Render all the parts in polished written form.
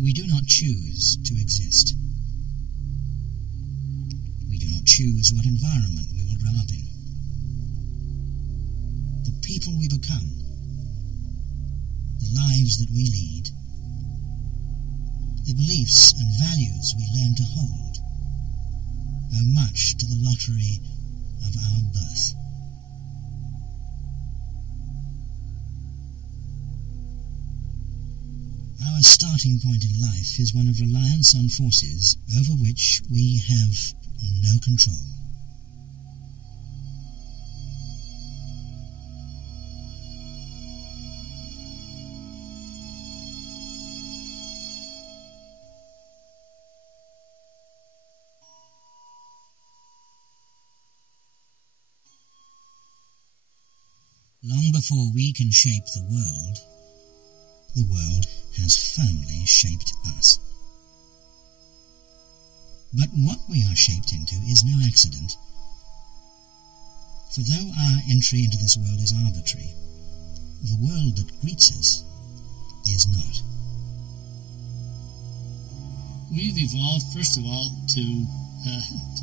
We do not choose to exist. We do not choose what environment we will grow up in. The people we become, the lives that we lead, the beliefs and values we learn to hold, owe much to the lottery of our birth. Our starting point in life is one of reliance on forces over which we have no control. Long before we can shape the world has firmly shaped us. But what we are shaped into is no accident. For though our entry into this world is arbitrary, the world that greets us is not. We've evolved, first of all, to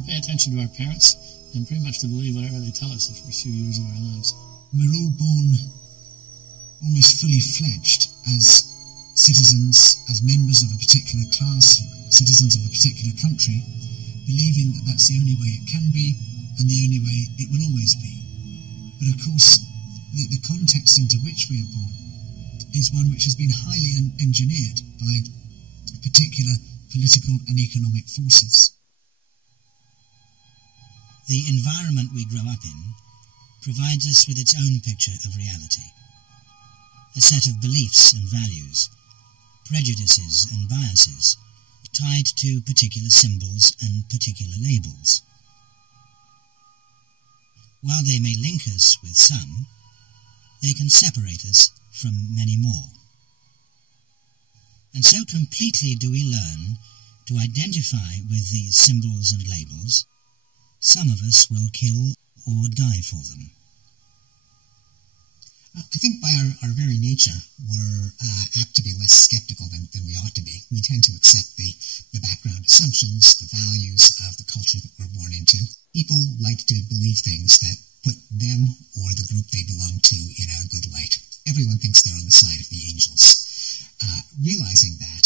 pay attention to our parents and pretty much to believe whatever they tell us the first few years of our lives. We're all born almost fully fledged as citizens, as members of a particular class, citizens of a particular country, believing that that's the only way it can be and the only way it will always be. But of course, the context into which we are born is one which has been highly engineered by particular political and economic forces. The environment we grow up in provides us with its own picture of reality, a set of beliefs and values, prejudices and biases, tied to particular symbols and particular labels. While they may link us with some, they can separate us from many more. And so completely do we learn to identify with these symbols and labels, some of us will kill or die for them. I think by our very nature, we're apt to be less skeptical than we ought to be. We tend to accept the background assumptions, the values of the culture that we're born into. People like to believe things that put them or the group they belong to in a good light. Everyone thinks they're on the side of the angels. Realizing that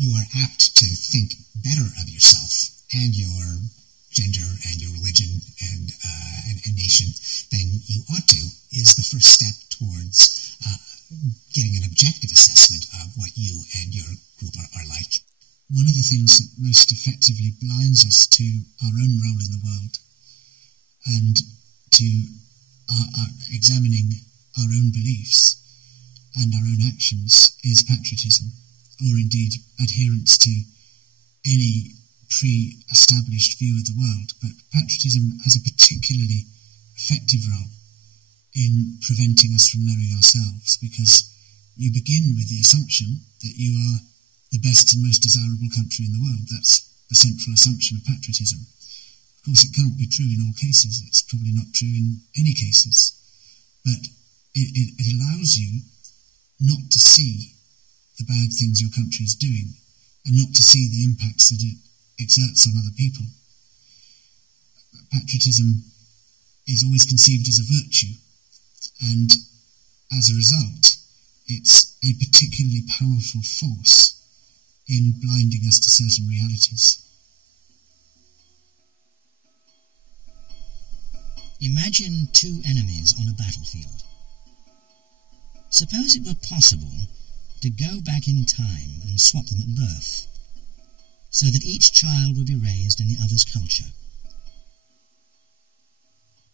you are apt to think better of yourself and your gender and your religion and nation than you ought to is the first step towards getting an objective assessment of what you and your group are like. One of the things that most effectively blinds us to our own role in the world and to our examining our own beliefs and our own actions is patriotism, or indeed adherence to any pre-established view of the world. But patriotism has a particularly effective role in preventing us from knowing ourselves, because you begin with the assumption that you are the best and most desirable country in the world. That's the central assumption of patriotism. Of course, it can't be true in all cases. It's probably not true in any cases. But it allows you not to see the bad things your country is doing and not to see the impacts that it exerts on other people. Patriotism is always conceived as a virtue, and as a result, it's a particularly powerful force in blinding us to certain realities. Imagine two enemies on a battlefield. Suppose it were possible to go back in time and swap them at birth, so that each child would be raised in the other's culture.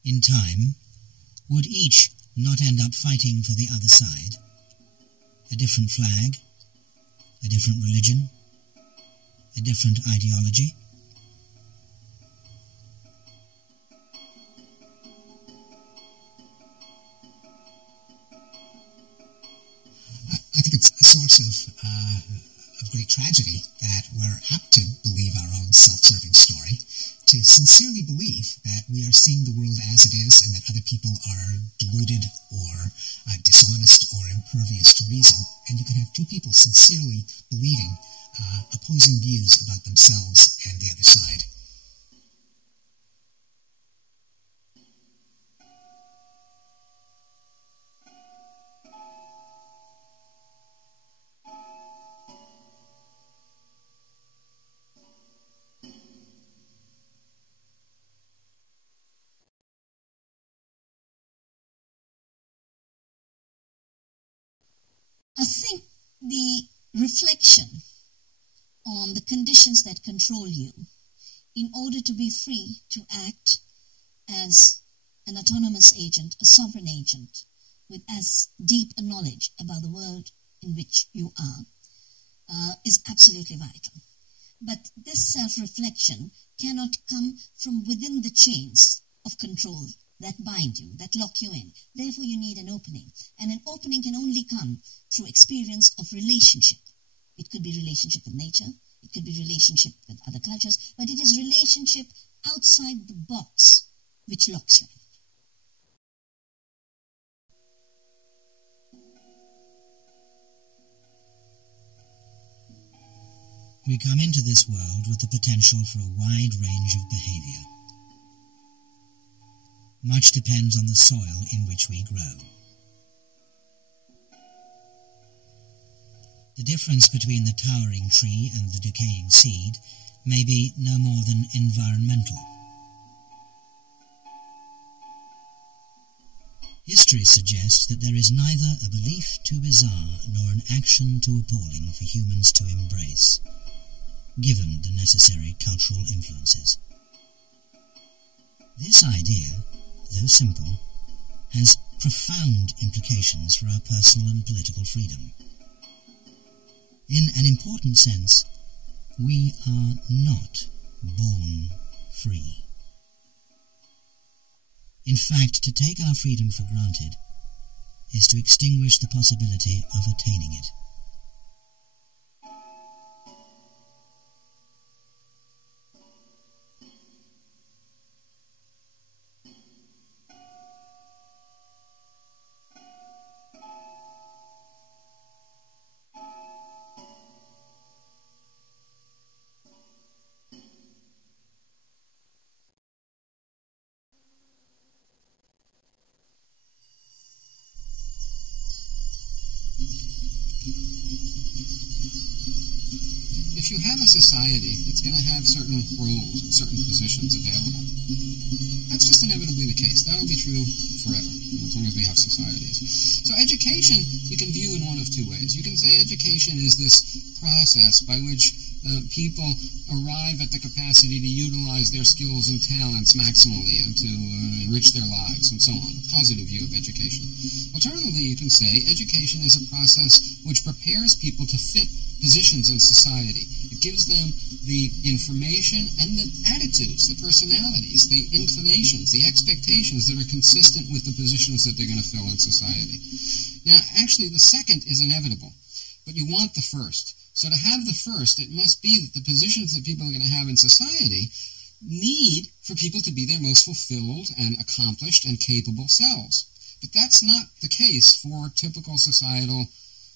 In time, would each not end up fighting for the other side? A different flag, a different religion, a different ideology? I think it's a source of great tragedy that we're apt to believe our own self-serving story, to sincerely believe that we are seeing the world as it is and that other people are deluded or dishonest or impervious to reason. And you can have two people sincerely believing opposing views about themselves and the other side. I think the reflection on the conditions that control you in order to be free to act as an autonomous agent, a sovereign agent, with as deep a knowledge about the world in which you are, is absolutely vital. But this self-reflection cannot come from within the chains of control that bind you, that lock you in. Therefore, you need an opening. And an opening can only come through experience of relationship. It could be relationship with nature, it could be relationship with other cultures, but it is relationship outside the box which locks you in. We come into this world with the potential for a wide range of behavior. Much depends on the soil in which we grow. The difference between the towering tree and the decaying seed may be no more than environmental. History suggests that there is neither a belief too bizarre nor an action too appalling for humans to embrace, given the necessary cultural influences. This idea, though simple, has profound implications for our personal and political freedom. In an important sense, we are not born free. In fact, to take our freedom for granted is to extinguish the possibility of attaining it. If you have a society, it's going to have certain roles and certain positions available. That's just inevitably the case. That will be true forever, as long as we have societies. So education you can view in one of two ways. You can say education is this process by which people arrive at the capacity to utilize their skills and talents maximally and to enrich their lives and so on. A positive view of education. Alternatively, you can say education is a process which prepares people to fit positions in society. It gives them the information and the attitudes, the personalities, the inclinations, the expectations that are consistent with the positions that they're going to fill in society. Now, actually, the second is inevitable, but you want the first. So to have the first, it must be that the positions that people are going to have in society need for people to be their most fulfilled and accomplished and capable selves. But that's not the case for typical societal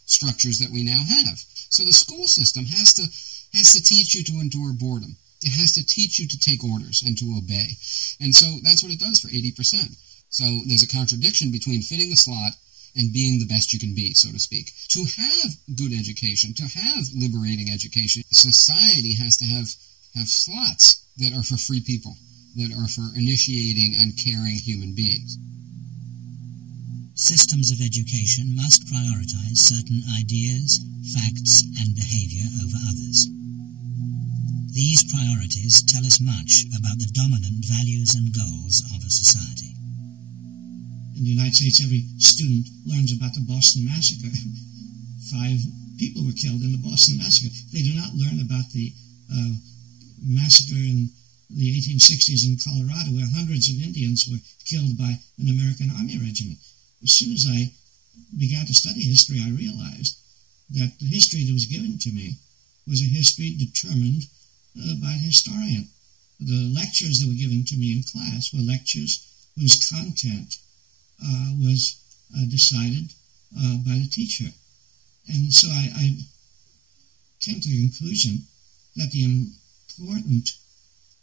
structures that we now have. So the school system has to teach you to endure boredom. It has to teach you to take orders and to obey. And so that's what it does for 80%. So there's a contradiction between fitting the slot and being the best you can be, so to speak. To have good education, to have liberating education, society has to have slots that are for free people, that are for initiating and caring human beings. Systems of education must prioritize certain ideas, facts, and behavior over others. These priorities tell us much about the dominant values and goals of a society. In the United States, every student learns about the Boston Massacre. 5 people were killed in the Boston Massacre. They do not learn about the massacre in the 1860s in Colorado, where hundreds of Indians were killed by an American Army regiment. As soon as I began to study history, I realized that the history that was given to me was a history determined by a historian. the lectures that were given to me in class were lectures whose content was decided by the teacher. And so I came to the conclusion that the important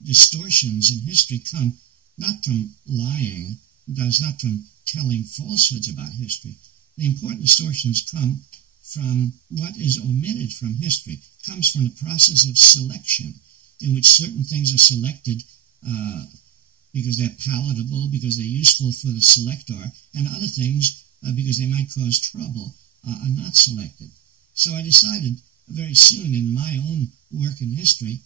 distortions in history come not from lying, that is, not from telling falsehoods about history. The important distortions come from what is omitted from history, comes from the process of selection, in which certain things are selected because they're palatable, because they're useful for the selector, and other things because they might cause trouble are not selected. So I decided very soon in my own work in history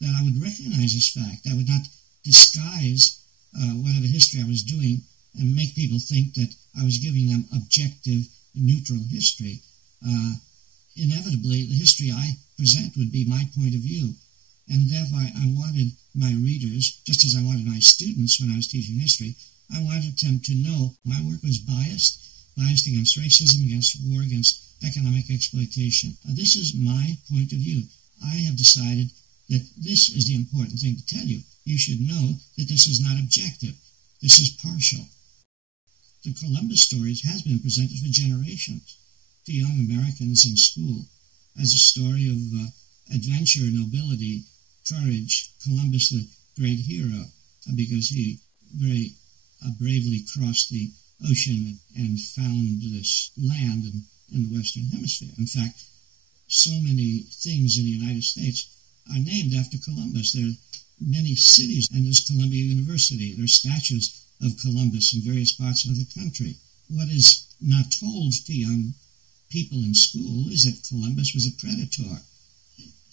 that I would recognize this fact. I would not disguise whatever history I was doing and make people think that I was giving them objective, neutral history. Inevitably, the history I present would be my point of view, and therefore I wanted my readers, just as I wanted my students when I was teaching history, I wanted them to know my work was biased against racism, against war, against economic exploitation. This is my point of view. I have decided that this is the important thing to tell you. You should know that this is not objective. This is partial. The Columbus story has been presented for generations to young Americans in school as a story of adventure, nobility, courage. Columbus, the great hero, because he very bravely crossed the ocean and found this land in the Western Hemisphere. In fact, so many things in the United States are named after Columbus. There are many cities, and there's Columbia University. There are statues of Columbus in various parts of the country. What is not told to young people in school is that Columbus was a predator.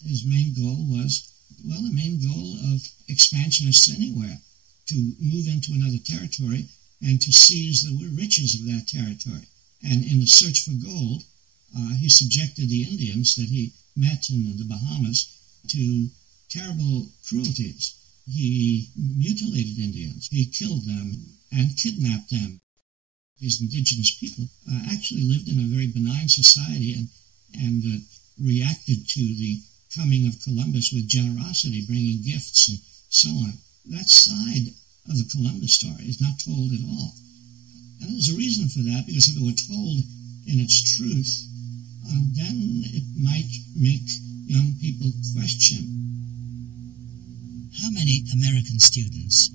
His main goal was, well, the main goal of expansionists anywhere, to move into another territory and to seize the riches of that territory. And in the search for gold, he subjected the Indians that he met in the Bahamas to terrible cruelties. He mutilated Indians. He killed them and kidnapped them. These indigenous people actually lived in a very benign society and reacted to the coming of Columbus with generosity, bringing gifts and so on. That side of the Columbus story is not told at all. And there's a reason for that, because if it were told in its truth, then it might make young people question. How many American students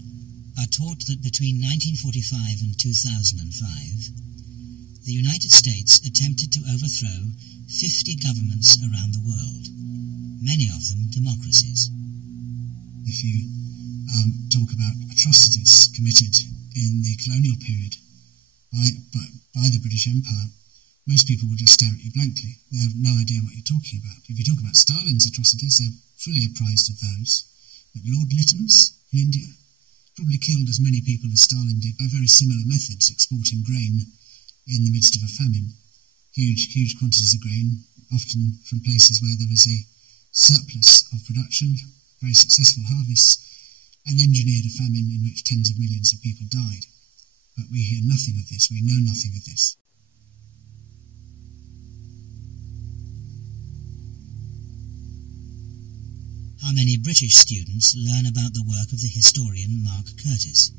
are taught that between 1945 and 2005, the United States attempted to overthrow 50 governments around the world, many of them democracies? If you talk about atrocities committed in the colonial period by the British Empire, most people will just stare at you blankly. They have no idea what you're talking about. If you talk about Stalin's atrocities, they're fully apprised of those. But Lord Lytton's in India probably killed as many people as Stalin did by very similar methods, exporting grain in the midst of a famine. Huge quantities of grain, often from places where there was a surplus of production, very successful harvests, and engineered a famine in which tens of millions of people died. But we hear nothing of this. We know nothing of this. How many British students learn about the work of the historian Mark Curtis?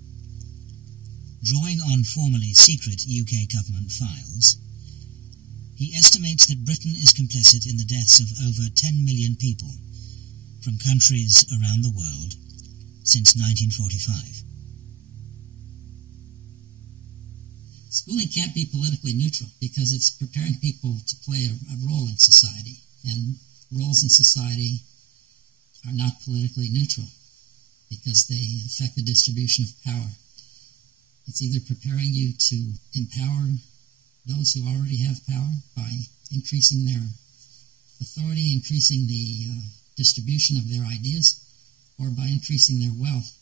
Drawing on formerly secret UK government files, he estimates that Britain is complicit in the deaths of over 10 million people from countries around the world since 1945. Schooling can't be politically neutral because it's preparing people to play a role in society, and roles in society are not politically neutral because they affect the distribution of power. It's either preparing you to empower those who already have power by increasing their authority, increasing the distribution of their ideas, or by increasing their wealth.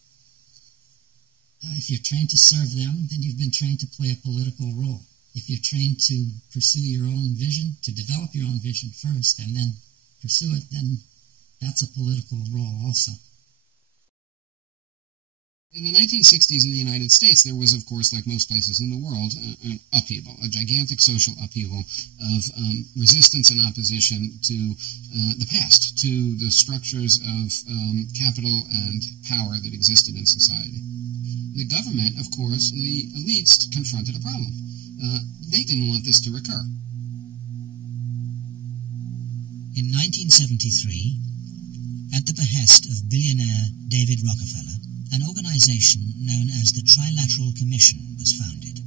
If you're trained to serve them, then you've been trained to play a political role. If you're trained to pursue your own vision, to develop your own vision first and then pursue it, then that's a political role also. In the 1960s in the United States, there was, of course, like most places in the world, an upheaval, a gigantic social upheaval of resistance and opposition to the past, to the structures of capital and power that existed in society. The government, of course, the elites confronted a problem. They didn't want this to recur. In 1973, at the behest of billionaire David Rockefeller, an organization known as the Trilateral Commission was founded.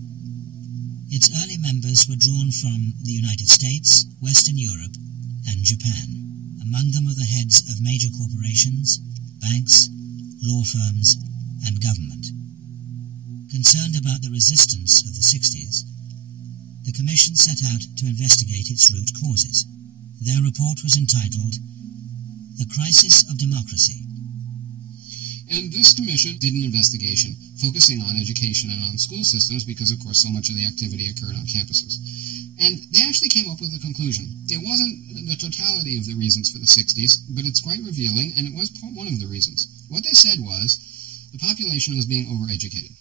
Its early members were drawn from the United States, Western Europe, and Japan. Among them were the heads of major corporations, banks, law firms, and government. Concerned about the resistance of the 60s, the Commission set out to investigate its root causes. Their report was entitled The Crisis of Democracy. And this commission did an investigation focusing on education and on school systems because, of course, so much of the activity occurred on campuses. And they actually came up with a conclusion. It wasn't the totality of the reasons for the 60s, but it's quite revealing, and it was one of the reasons. What they said was the population was being overeducated.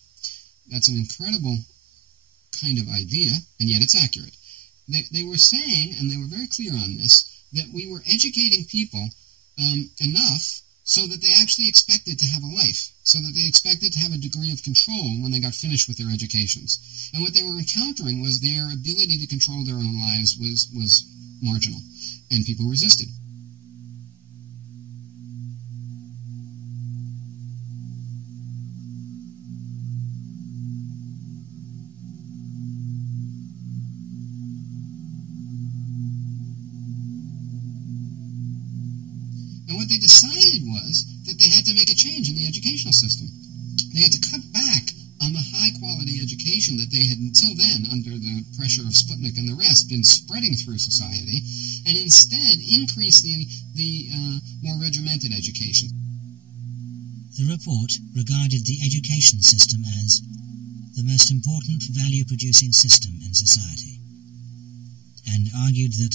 That's an incredible kind of idea, and yet it's accurate. They were saying, and they were very clear on this, that we were educating people enough so that they actually expected to have a life, so that they expected to have a degree of control when they got finished with their educations. And what they were encountering was their ability to control their own lives was marginal, and people resisted. And what they decided was that they had to make a change in the educational system. They had to cut back on the high-quality education that they had until then, under the pressure of Sputnik and the rest, been spreading through society, and instead increase the more regimented education. The report regarded the education system as the most important value-producing system in society, and argued that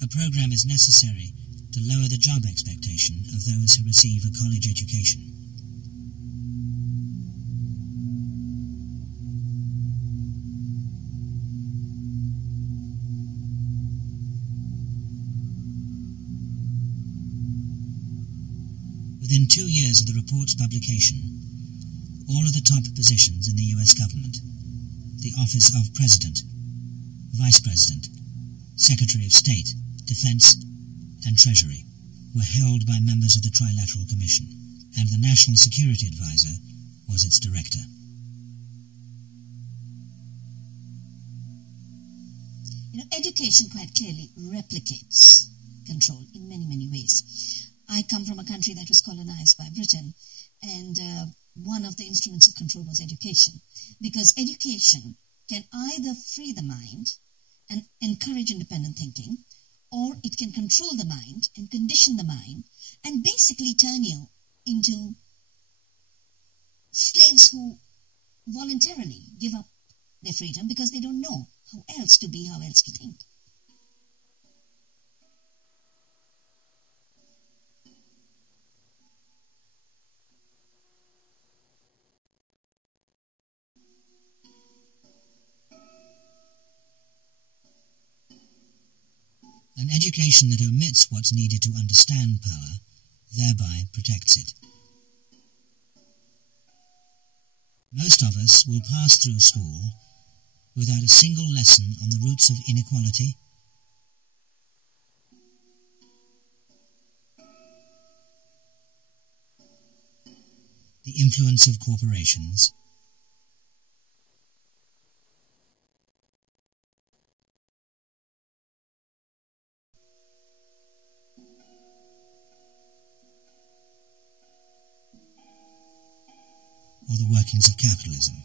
a program is necessary to lower the job expectation of those who receive a college education. Within 2 years of the report's publication, all of the top positions in the US government, the office of President, Vice President, Secretary of State, Defense, and Treasury, were held by members of the Trilateral Commission, and the National Security Advisor was its director. Education quite clearly replicates control in many, many ways. I come from a country that was colonized by Britain, and one of the instruments of control was education, because education can either free the mind and encourage independent thinking, or it can control the mind and condition the mind and basically turn you into slaves who voluntarily give up their freedom because they don't know how else to be, how else to think. An education that omits what's needed to understand power, thereby protects it. Most of us will pass through school without a single lesson on the roots of inequality, the influence of corporations, or the workings of capitalism.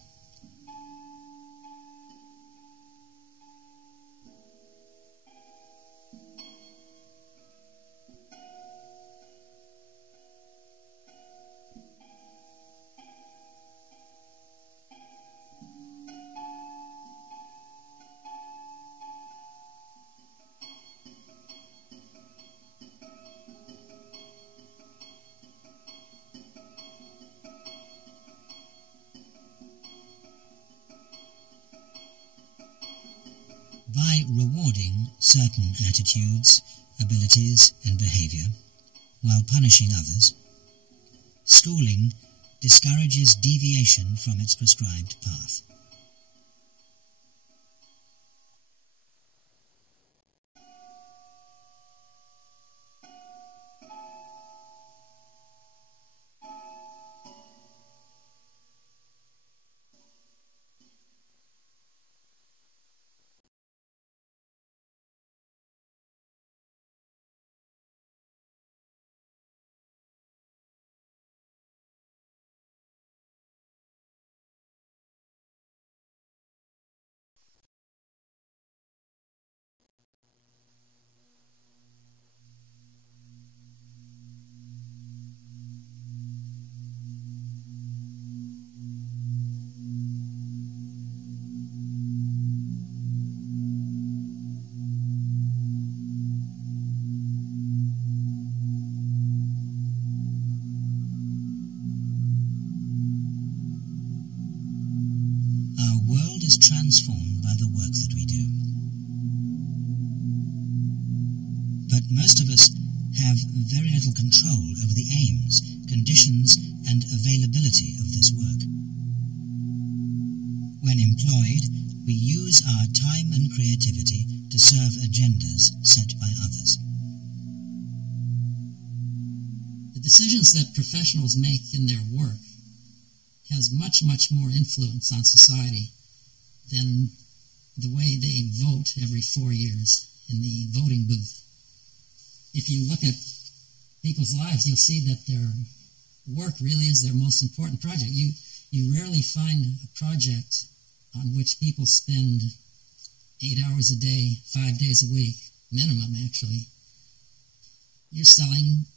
By rewarding certain attitudes, abilities, and behavior, while punishing others, schooling discourages deviation from its prescribed path. Is transformed by the work that we do. But most of us have very little control over the aims, conditions, and availability of this work. When employed, we use our time and creativity to serve agendas set by others. The decisions that professionals make in their work has much, much more influence on society than the way they vote every 4 years in the voting booth. If you look at people's lives, you'll see that their work really is their most important project. You rarely find a project on which people spend 8 hours a day, 5 days a week, minimum actually. You're selling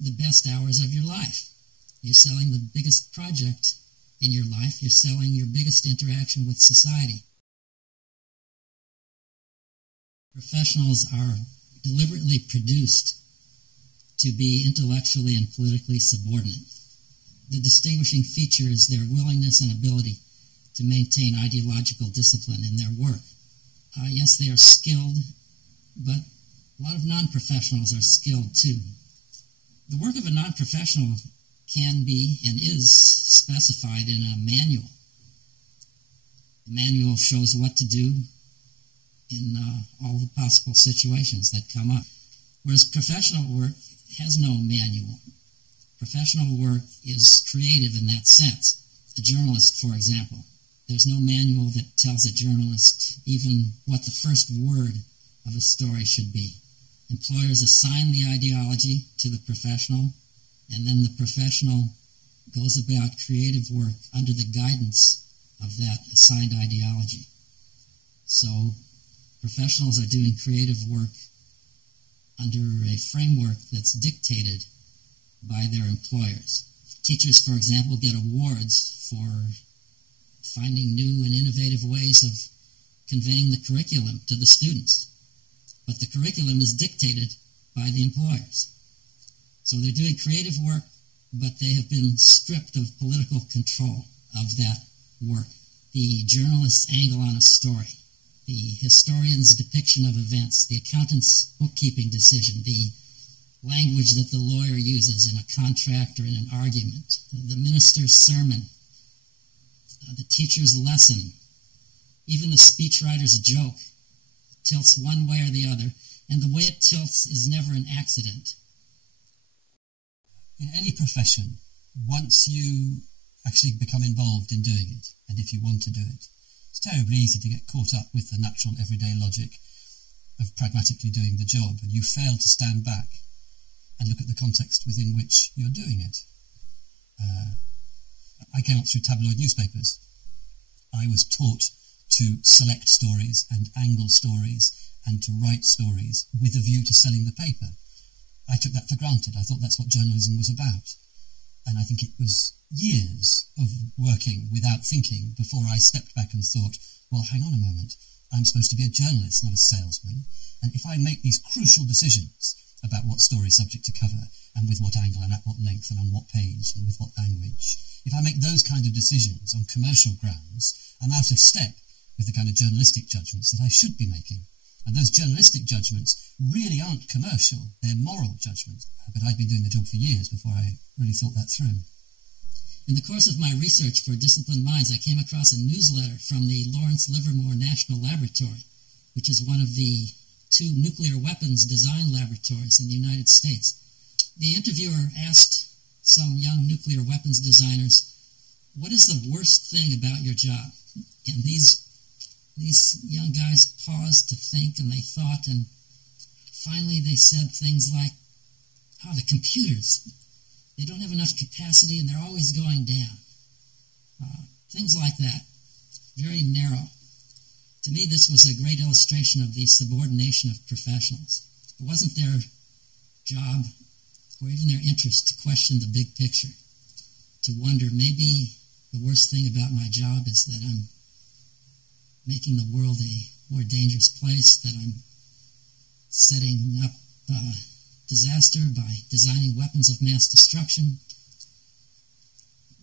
the best hours of your life. You're selling the biggest project in your life. You're selling your biggest interaction with society. Professionals are deliberately produced to be intellectually and politically subordinate. The distinguishing feature is their willingness and ability to maintain ideological discipline in their work. Yes, they are skilled, but a lot of non-professionals are skilled too. The work of a non-professional can be and is specified in a manual. The manual shows what to do in all the possible situations that come up. Whereas professional work has no manual. Professional work is creative in that sense. A journalist, for example, there's no manual that tells a journalist even what the first word of a story should be. Employers assign the ideology to the professional, and then the professional goes about creative work under the guidance of that assigned ideology. So professionals are doing creative work under a framework that's dictated by their employers. Teachers, for example, get awards for finding new and innovative ways of conveying the curriculum to the students. But the curriculum is dictated by the employers. So they're doing creative work, but they have been stripped of political control of that work. The journalist's angle on a story, the historian's depiction of events, the accountant's bookkeeping decision, the language that the lawyer uses in a contract or in an argument, the minister's sermon, the teacher's lesson, even the speechwriter's joke tilts one way or the other, and the way it tilts is never an accident. In any profession, once you actually become involved in doing it, and if you want to do it, it's terribly easy to get caught up with the natural everyday logic of pragmatically doing the job, and you fail to stand back and look at the context within which you're doing it. I came up through tabloid newspapers. I was taught to select stories and angle stories and to write stories with a view to selling the paper. I took that for granted. I thought that's what journalism was about. And I think it was years of working without thinking before I stepped back and thought, well, hang on a moment. I'm supposed to be a journalist, not a salesman. And if I make these crucial decisions about what story subject to cover and with what angle and at what length and on what page and with what language, if I make those kind of decisions on commercial grounds, I'm out of step with the kind of journalistic judgments that I should be making. And those journalistic judgments really aren't commercial, they're moral judgments. But I'd been doing the job for years before I really thought that through. In the course of my research for Disciplined Minds, I came across a newsletter from the Lawrence Livermore National Laboratory, which is one of the 2 nuclear weapons design laboratories in the United States. The interviewer asked some young nuclear weapons designers, "What is the worst thing about your job?" And these young guys paused to think, and they thought, and finally they said things like, "Oh, the computers. They don't have enough capacity, and they're always going down." Things like that. Very narrow. To me, this was a great illustration of the subordination of professionals. It wasn't their job or even their interest to question the big picture, to wonder, maybe the worst thing about my job is that I'm making the world a more dangerous place, that I'm setting up disaster by designing weapons of mass destruction.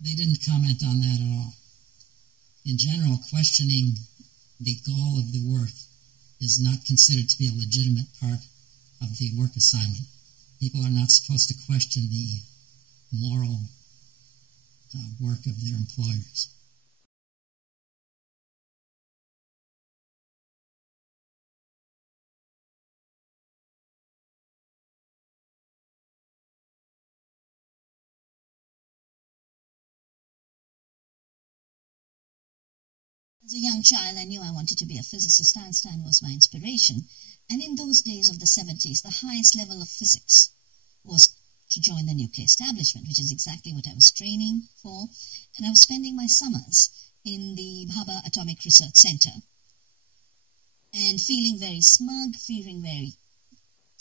They didn't comment on that at all. In general, questioning the goal of the work is not considered to be a legitimate part of the work assignment. People are not supposed to question the moral work of their employers. As a young child, I knew I wanted to be a physicist. Einstein was my inspiration. And in those days of the 70s, the highest level of physics was to join the nuclear establishment, which is exactly what I was training for. And I was spending my summers in the Bhabha Atomic Research Center and feeling very smug, feeling very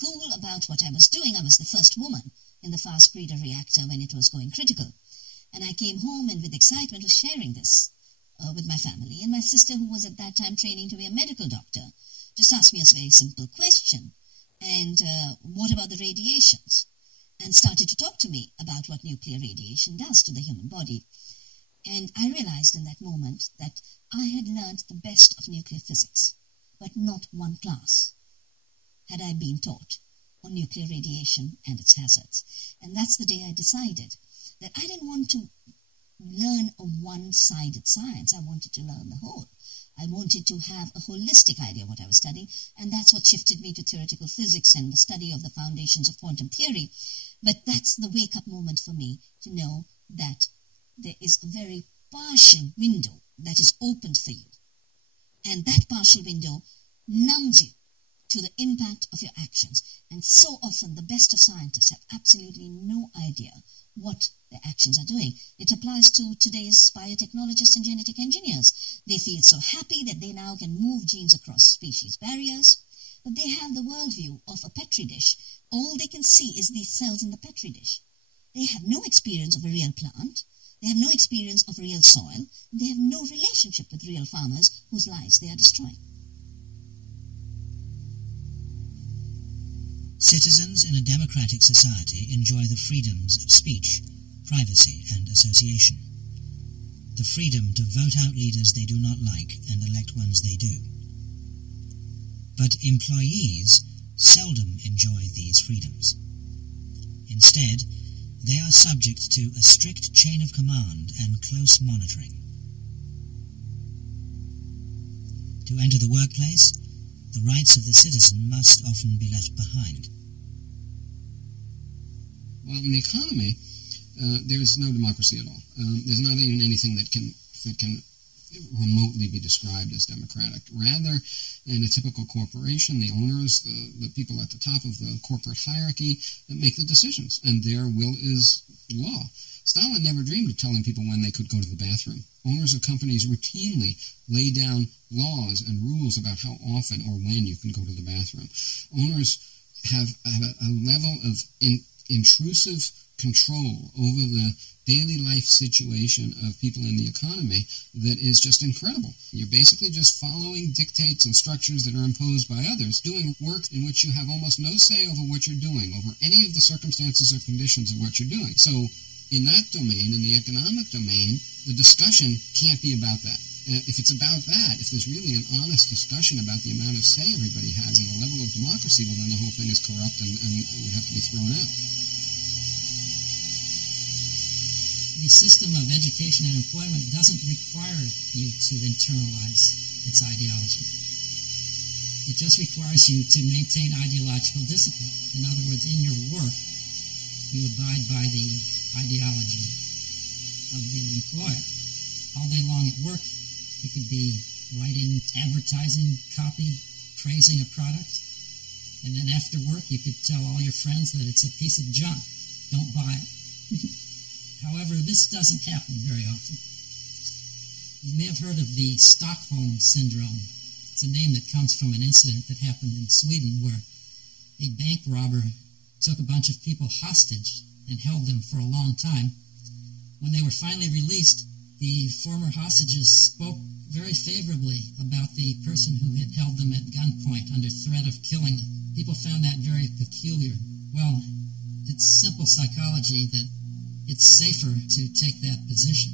cool about what I was doing. I was the first woman in the fast breeder reactor when it was going critical. And I came home and with excitement was sharing this with my family. And my sister, who was at that time training to be a medical doctor, just asked me a very simple question. And what about the radiations? And started to talk to me about what nuclear radiation does to the human body. And I realized in that moment that I had learned the best of nuclear physics, but not one class had I been taught on nuclear radiation and its hazards. And that's the day I decided that I didn't want to learn a one-sided science. I wanted to learn the whole. I wanted to have a holistic idea of what I was studying, and that's what shifted me to theoretical physics and the study of the foundations of quantum theory. But that's the wake-up moment for me to know that there is a very partial window that is opened for you. And that partial window numbs you to the impact of your actions. And so often the best of scientists have absolutely no idea what their actions are doing. It applies to today's biotechnologists and genetic engineers. They feel so happy that they now can move genes across species barriers, but they have the worldview of a petri dish. All they can see is these cells in the petri dish. They have no experience of a real plant. They have no experience of real soil. They have no relationship with real farmers whose lives they are destroying. Citizens in a democratic society enjoy the freedoms of speech, privacy, and association. The freedom to vote out leaders they do not like and elect ones they do. But employees seldom enjoy these freedoms. Instead, they are subject to a strict chain of command and close monitoring. To enter the workplace, the rights of the citizen must often be left behind. Well, in the economy, there's no democracy at all. There's not even anything that can remotely be described as democratic. Rather, in a typical corporation, the owners, the people at the top of the corporate hierarchy, make the decisions, and their will is law. Stalin never dreamed of telling people when they could go to the bathroom. Owners of companies routinely lay down laws and rules about how often or when you can go to the bathroom. Owners have a level of intrusive control over the daily life situation of people in the economy that is just incredible. You're basically just following dictates and structures that are imposed by others, doing work in which you have almost no say over what you're doing, over any of the circumstances or conditions of what you're doing. So in that domain, in the economic domain, the discussion can't be about that. if it's about that, if there's really an honest discussion about the amount of say everybody has and the level of democracy, well, then the whole thing is corrupt and would have to be thrown out. The system of education and employment doesn't require you to internalize its ideology. It just requires you to maintain ideological discipline. In other words, in your work, you abide by the ideology of the employer. All day long at work, you could be writing advertising copy, praising a product, and then after work you could tell all your friends that it's a piece of junk. Don't buy it. However, this doesn't happen very often. You may have heard of the Stockholm Syndrome. It's a name that comes from an incident that happened in Sweden where a bank robber took a bunch of people hostage and held them for a long time. When they were finally released, the former hostages spoke very favorably about the person who had held them at gunpoint under threat of killing them. People found that very peculiar. Well, it's simple psychology that it's safer to take that position.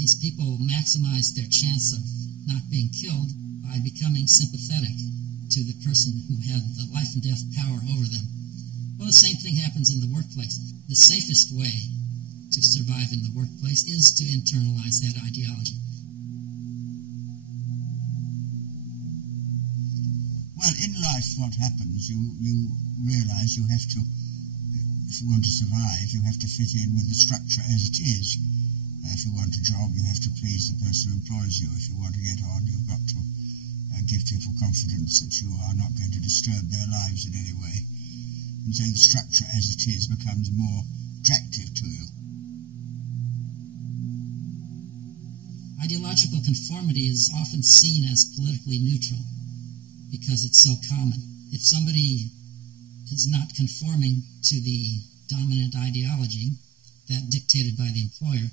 These people maximized their chance of not being killed by becoming sympathetic to the person who had the life and death power over them. Well, the same thing happens in the workplace. The safest way to survive in the workplace is to internalize that ideology. Well, in life what happens, you realize you have to, if you want to survive, you have to fit in with the structure as it is. If you want a job, you have to please the person who employs you. If you want to get on, you've got to give people confidence that you are not going to disturb their lives in any way. And so the structure as it is becomes more attractive to you. Ideological conformity is often seen as politically neutral because it's so common. If somebody is not conforming to the dominant ideology that dictated by the employer,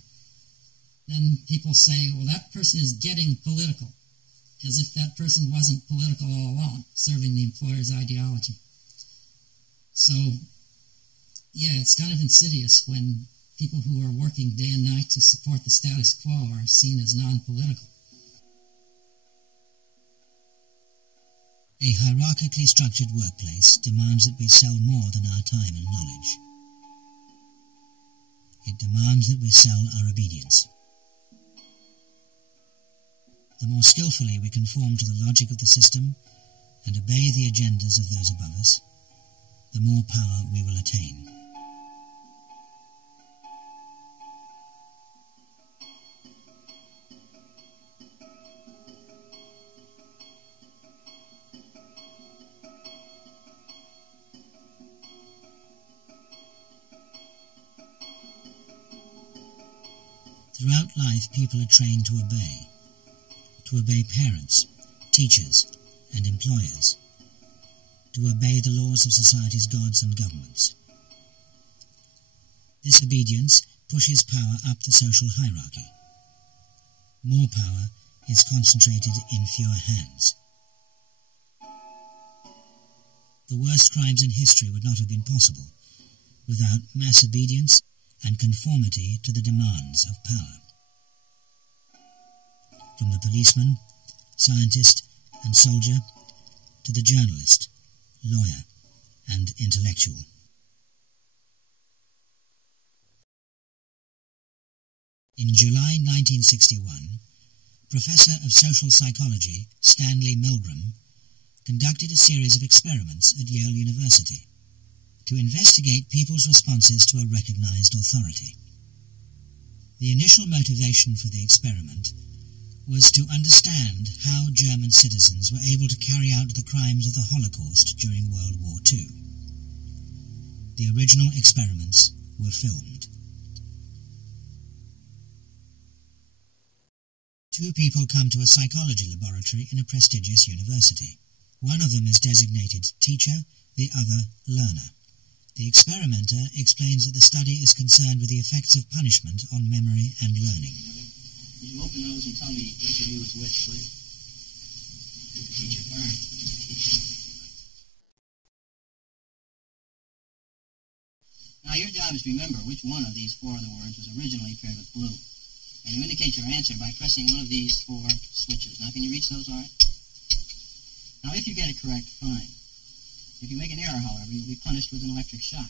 then people say, well, that person is getting political, as if that person wasn't political all along, serving the employer's ideology. So, yeah, it's kind of insidious when people who are working day and night to support the status quo are seen as non-political. A hierarchically structured workplace demands that we sell more than our time and knowledge. It demands that we sell our obedience. The more skillfully we conform to the logic of the system and obey the agendas of those above us, the more power we will attain. Throughout life, people are trained to obey parents, teachers, and employers, to obey the laws of society's gods and governments. This obedience pushes power up the social hierarchy. More power is concentrated in fewer hands. The worst crimes in history would not have been possible without mass obedience and conformity to the demands of power. From the policeman, scientist, and soldier to the journalist, lawyer, and intellectual. In July 1961, Professor of Social Psychology Stanley Milgram conducted a series of experiments at Yale University to investigate people's responses to a recognized authority. The initial motivation for the experiment was to understand how German citizens were able to carry out the crimes of the Holocaust during World War II. The original experiments were filmed. Two people come to a psychology laboratory in a prestigious university. One of them is designated teacher, the other learner. The experimenter explains that the study is concerned with the effects of punishment on memory and learning. Would you open those and tell me which of you is which, please? Teacher, learn. Now, your job is to remember which one of these four other words was originally paired with blue. And you indicate your answer by pressing one of these 4 switches. Now, can you reach those all right? Now, if you get it correct, fine. If you make an error, however, you'll be punished with an electric shock.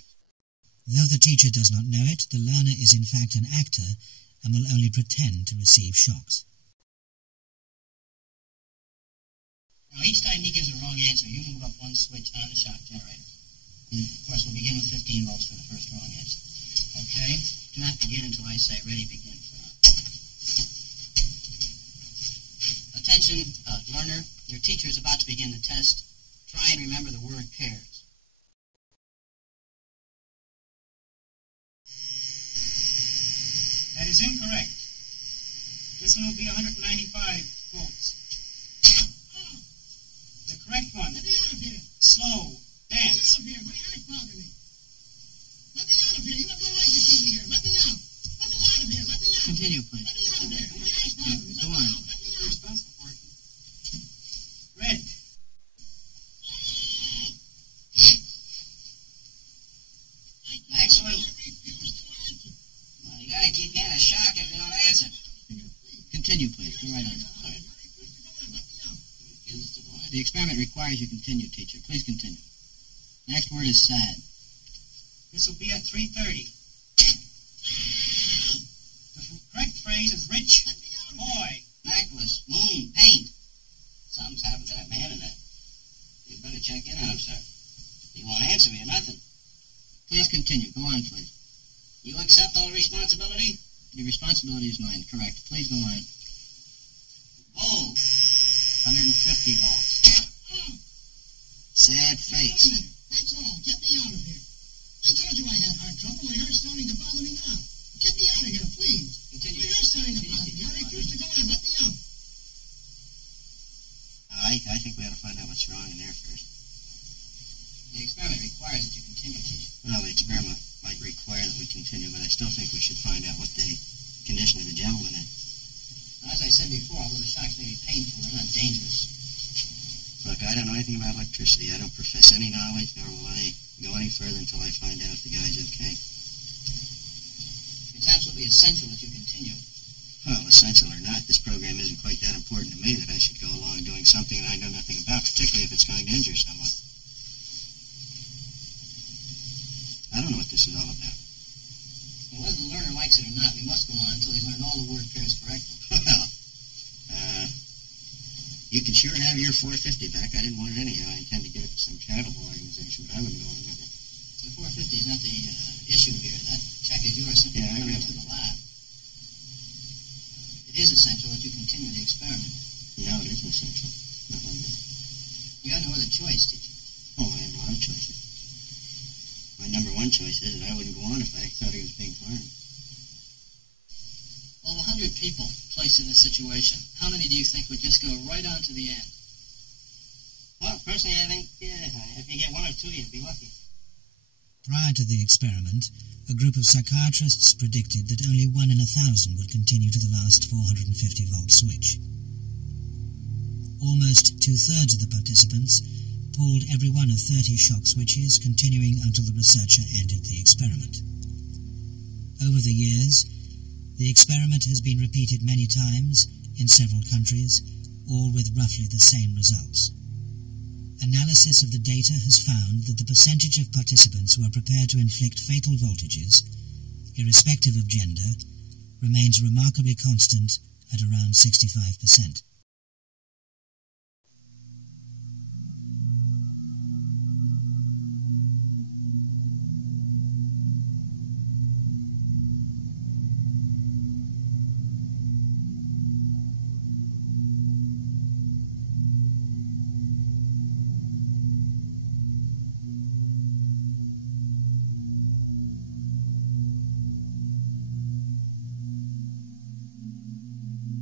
Though the teacher does not know it, the learner is in fact an actor and will only pretend to receive shocks. Now, each time he gives a wrong answer, you move up 1 switch on the shock generator. And, of course, we'll begin with 15 volts for the first wrong answer. Okay? Do not begin until I say ready, begin. Attention, learner. Your teacher is about to begin the test. Try and remember the word pairs. That is incorrect. This one will be 195 volts. The correct one. Let me out of here. Slow. Dance. Let me out of here. My heart's bothering me. Let me out of here. You have no right to keep me here. Let me out. Let me out of here. Let me out. Continue, please. Let me out of here. My heart's bothering me. Go on. Let me out. Red. Excellent. Well, you gotta keep getting a shock if you don't answer. Continue, please. Go right on. All right. The experiment requires you continue, teacher. Please continue. Next word is sad. This will be at 3:30. The correct phrase is rich, boy, necklace, moon, paint. Something's happened to that man in that. You better check in on him, sir. He won't answer me or nothing. Please continue. Go on, please. You accept all responsibility? The responsibility is mine, correct. Please go on. Oh, 150 volts. Sad face. That's all. Get me out of here. I told you I had heart trouble. My heart's starting to bother me now. Get me out of here, please. Continue. My heart's starting to bother me. I refuse to go on. Let me out. I think we ought to find out what's wrong in there first. The experiment requires that you continue, teacher. Well, the experiment might require that we continue, but I still think we should find out what the condition of the gentleman is. Now, as I said before, although the shocks may be painful, they're not dangerous. Look, I don't know anything about electricity. I don't profess any knowledge, nor will I go any further until I find out if the guy's okay. It's absolutely essential that you continue. Well, essential or not, this program isn't quite that important to me that I should go along doing something that I know nothing about, particularly if it's going to injure someone. I don't know what this is all about. Well, whether the learner likes it or not, we must go on until he's learned all the word pairs correctly. Well, you can sure have your 450 back. I didn't want it anyhow. I intend to give it to some charitable organization, but I wouldn't go on with it. The 450 is not the issue here. That check is yours simply to the lab. It is essential that you continue the experiment. No, it isn't essential. Not one bit. You have no other choice, teacher. Oh, I have a lot of choices. My number one choice is that I wouldn't go on if I thought he was being harmed. Well, of 100 people placed in this situation, how many do you think would just go right on to the end? Well, personally, I think, if you get 1 or 2, you'd be lucky. Prior to the experiment, a group of psychiatrists predicted that only 1 in 1,000 would continue to the last 450-volt switch. Almost 2/3 of the participants pulled every one of 30 shock switches, continuing until the researcher ended the experiment. Over the years, the experiment has been repeated many times in several countries, all with roughly the same results. Analysis of the data has found that the percentage of participants who are prepared to inflict fatal voltages, irrespective of gender, remains remarkably constant at around 65%.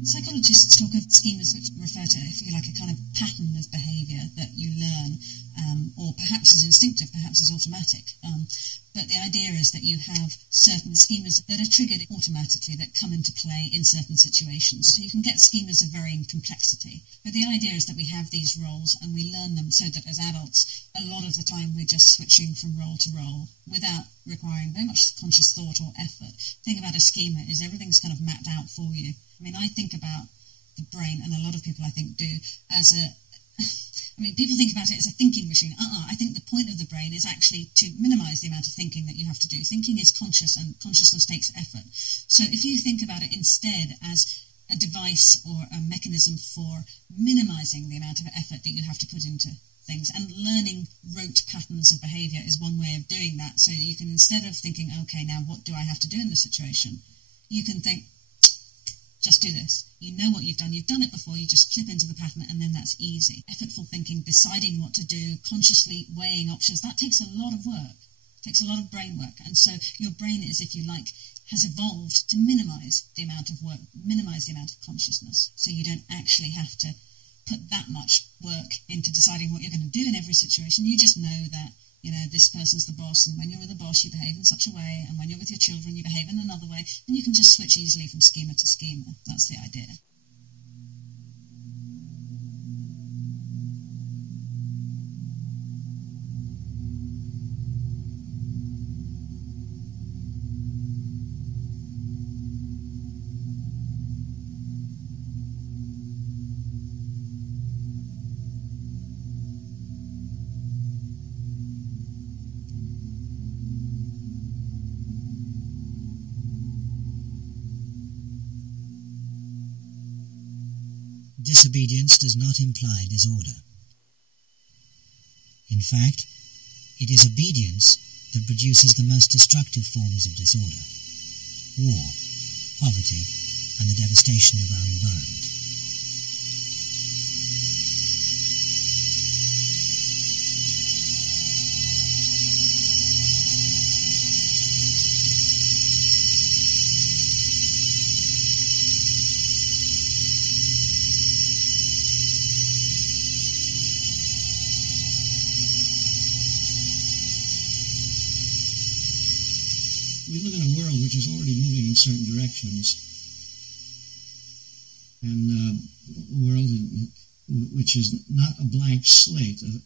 Psychologists talk of schemas which refer to, if you like, a kind of pattern of behaviour that you learn, or perhaps is instinctive, perhaps is automatic. But the idea is that you have certain schemas that are triggered automatically, that come into play in certain situations. So you can get schemas of varying complexity. But the idea is that we have these roles and we learn them so that as adults, a lot of the time we're just switching from role to role without requiring very much conscious thought or effort. The thing about a schema is everything's kind of mapped out for you. I mean, I think about the brain, and a lot of people I think do, as people think about it as a thinking machine. I think the point of the brain is actually to minimise the amount of thinking that you have to do. Thinking is conscious, and consciousness takes effort. So if you think about it instead as a device or a mechanism for minimising the amount of effort that you have to put into things, and learning rote patterns of behaviour is one way of doing that. So you can, instead of thinking, okay, now what do I have to do in this situation, you can think, just do this. You know what you've done it before, you just flip into the pattern, and then that's easy. Effortful thinking, deciding what to do, consciously weighing options, that takes a lot of work, takes a lot of brain work. And so your brain is, if you like, has evolved to minimise the amount of work, minimise the amount of consciousness, so you don't actually have to put that much work into deciding what you're going to do in every situation. You just know that, this person's the boss, and when you're with a boss you behave in such a way, and when you're with your children you behave in another way, and you can just switch easily from schema to schema. That's the idea. Disobedience does not imply disorder. In fact, it is obedience that produces the most destructive forms of disorder: war, poverty, and the devastation of our environment. We live in a world which is already moving in certain directions, and a world which is not a blank slate, a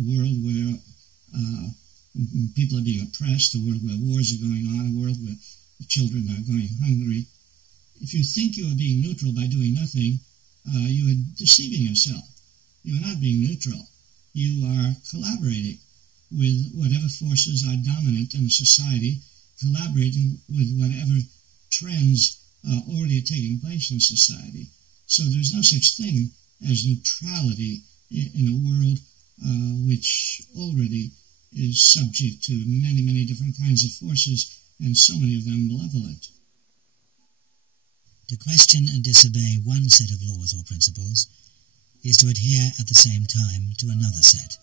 world where people are being oppressed, a world where wars are going on, a world where the children are going hungry. If you think you are being neutral by doing nothing, you are deceiving yourself. You are not being neutral. You are collaborating with whatever forces are dominant in a society, collaborating with whatever trends already are taking place in society. So there's no such thing as neutrality in a world which already is subject to many, many different kinds of forces, and so many of them malevolent. To question and disobey one set of laws or principles is to adhere at the same time to another set.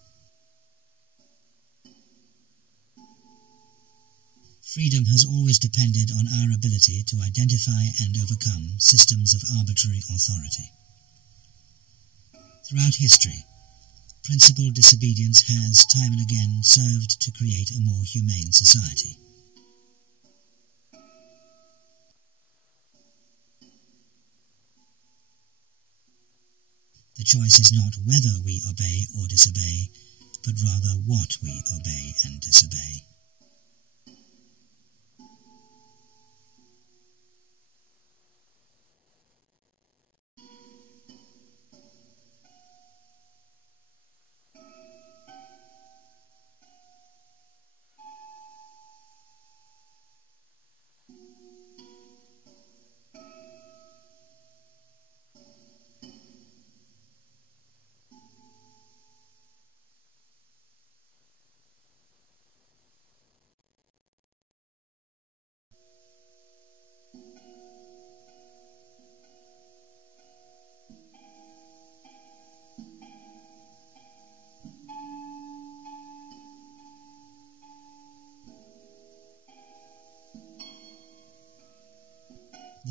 Freedom has always depended on our ability to identify and overcome systems of arbitrary authority. Throughout history, principled disobedience has time and again served to create a more humane society. The choice is not whether we obey or disobey, but rather what we obey and disobey.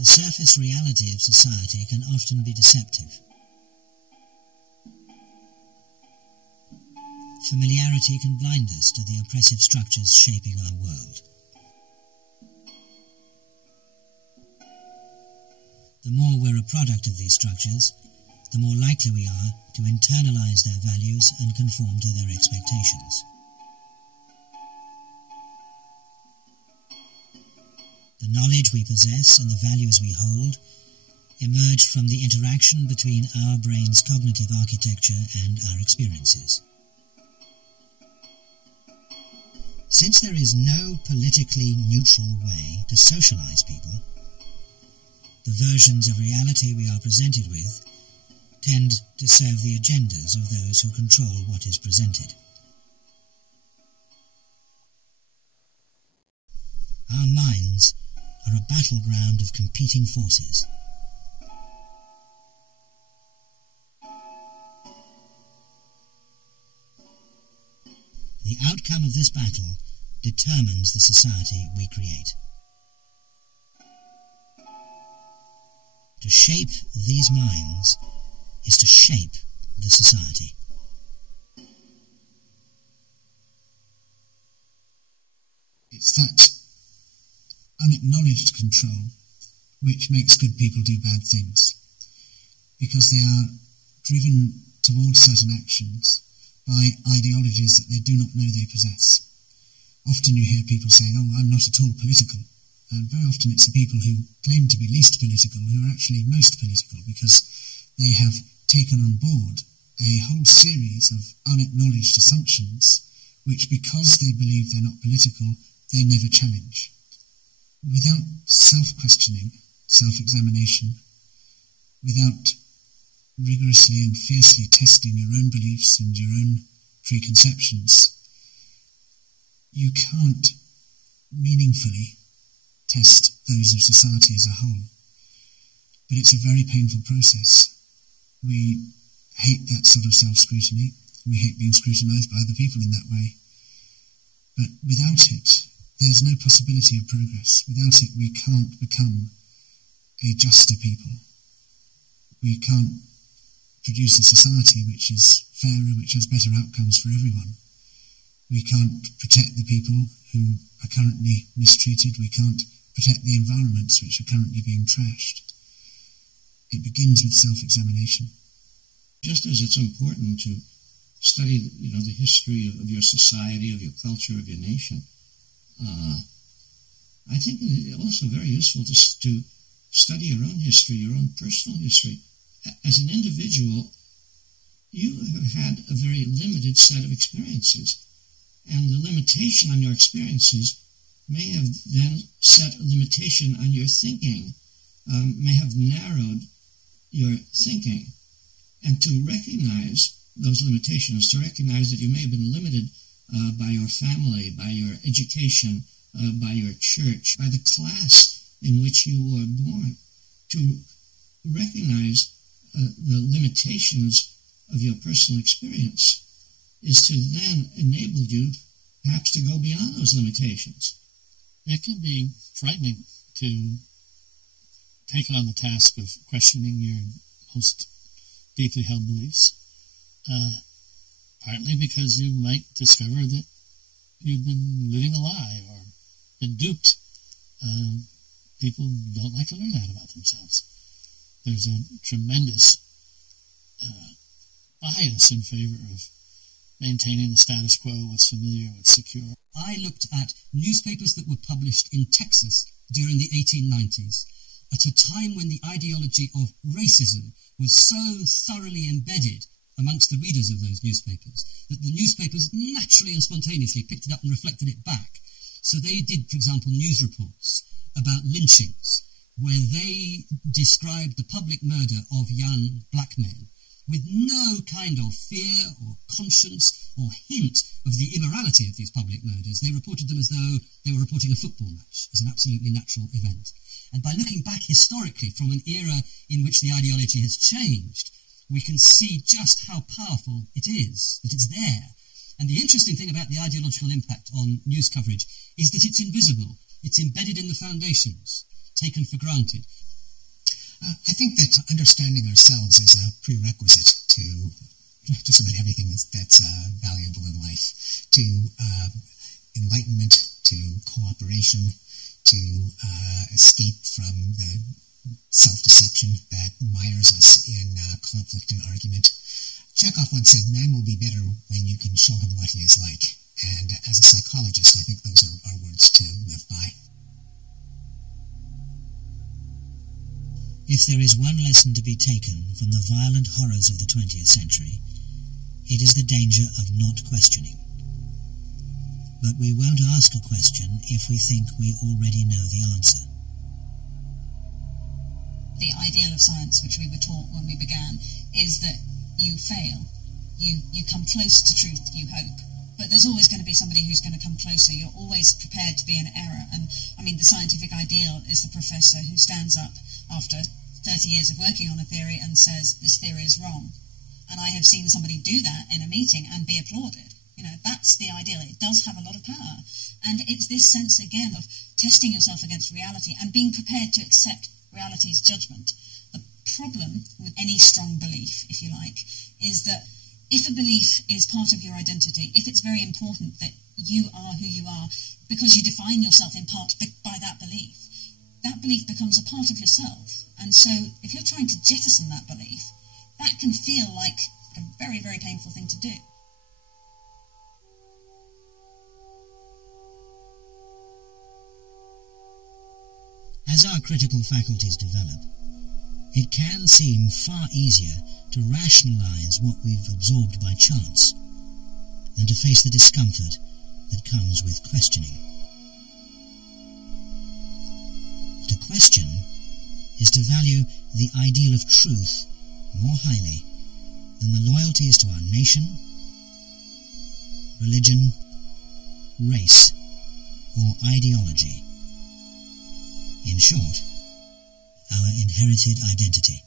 The surface reality of society can often be deceptive. Familiarity can blind us to the oppressive structures shaping our world. The more we're a product of these structures, the more likely we are to internalize their values and conform to their expectations. The knowledge we possess and the values we hold emerge from the interaction between our brain's cognitive architecture and our experiences. Since there is no politically neutral way to socialize people, the versions of reality we are presented with tend to serve the agendas of those who control what is presented. Our minds are a battleground of competing forces. The outcome of this battle determines the society we create. To shape these minds is to shape the society. It's that unacknowledged control which makes good people do bad things, because they are driven towards certain actions by ideologies that they do not know they possess. Often you hear people saying, "Oh, I'm not at all political," and very often it's the people who claim to be least political who are actually most political, because they have taken on board a whole series of unacknowledged assumptions which, because they believe they're not political, they never challenge. Without self-questioning, self-examination, without rigorously and fiercely testing your own beliefs and your own preconceptions, you can't meaningfully test those of society as a whole. But it's a very painful process. We hate that sort of self-scrutiny. We hate being scrutinized by other people in that way. But without it, there's no possibility of progress. Without it, we can't become a juster people. We can't produce a society which is fairer, which has better outcomes for everyone. We can't protect the people who are currently mistreated. We can't protect the environments which are currently being trashed. It begins with self-examination. Just as it's important to study, the history of your society, of your culture, of your nation, I think it's also very useful to study your own history, your own personal history. As an individual, you have had a very limited set of experiences, and the limitation on your experiences may have then set a limitation on your thinking, may have narrowed your thinking. And to recognize those limitations, to recognize that you may have been limited by your family, by your education, by your church, by the class in which you were born, to recognize the limitations of your personal experience is to then enable you perhaps to go beyond those limitations. It can be frightening to take on the task of questioning your most deeply held beliefs, partly because you might discover that you've been living a lie or been duped. People don't like to learn that about themselves. There's a tremendous bias in favor of maintaining the status quo, what's familiar, what's secure. I looked at newspapers that were published in Texas during the 1890s, at a time when the ideology of racism was so thoroughly embedded amongst the readers of those newspapers that the newspapers naturally and spontaneously picked it up and reflected it back. So they did, for example, news reports about lynchings, where they described the public murder of young black men with no kind of fear or conscience or hint of the immorality of these public murders. They reported them as though they were reporting a football match, as an absolutely natural event. And by looking back historically from an era in which the ideology has changed, we can see just how powerful it is, that it's there. And the interesting thing about the ideological impact on news coverage is that it's invisible. It's embedded in the foundations, taken for granted. I think that understanding ourselves is a prerequisite to just about everything that's valuable in life, to enlightenment, to cooperation, to escape from the self-deception that mires us in conflict and argument. Chekhov once said, "Man will be better when you can show him what he is like." And as a psychologist, I think those are words to live by. If there is one lesson to be taken from the violent horrors of the 20th century, it is the danger of not questioning. But we won't ask a question if we think we already know the answer. The ideal of science, which we were taught when we began, is that you fail. You come close to truth, you hope. But there's always going to be somebody who's going to come closer. You're always prepared to be in error. And, I mean, the scientific ideal is the professor who stands up after 30 years of working on a theory and says, this theory is wrong. And I have seen somebody do that in a meeting and be applauded. You know, that's the ideal. It does have a lot of power. And it's this sense, again, of testing yourself against reality and being prepared to accept reality's judgment. The problem with any strong belief, if you like, is that if a belief is part of your identity, if it's very important that you are who you are because you define yourself in part by that belief becomes a part of yourself. And so if you're trying to jettison that belief, that can feel like a very, very painful thing to do. As our critical faculties develop, it can seem far easier to rationalize what we've absorbed by chance than to face the discomfort that comes with questioning. To question is to value the ideal of truth more highly than the loyalties to our nation, religion, race, or ideology. In short, our inherited identity.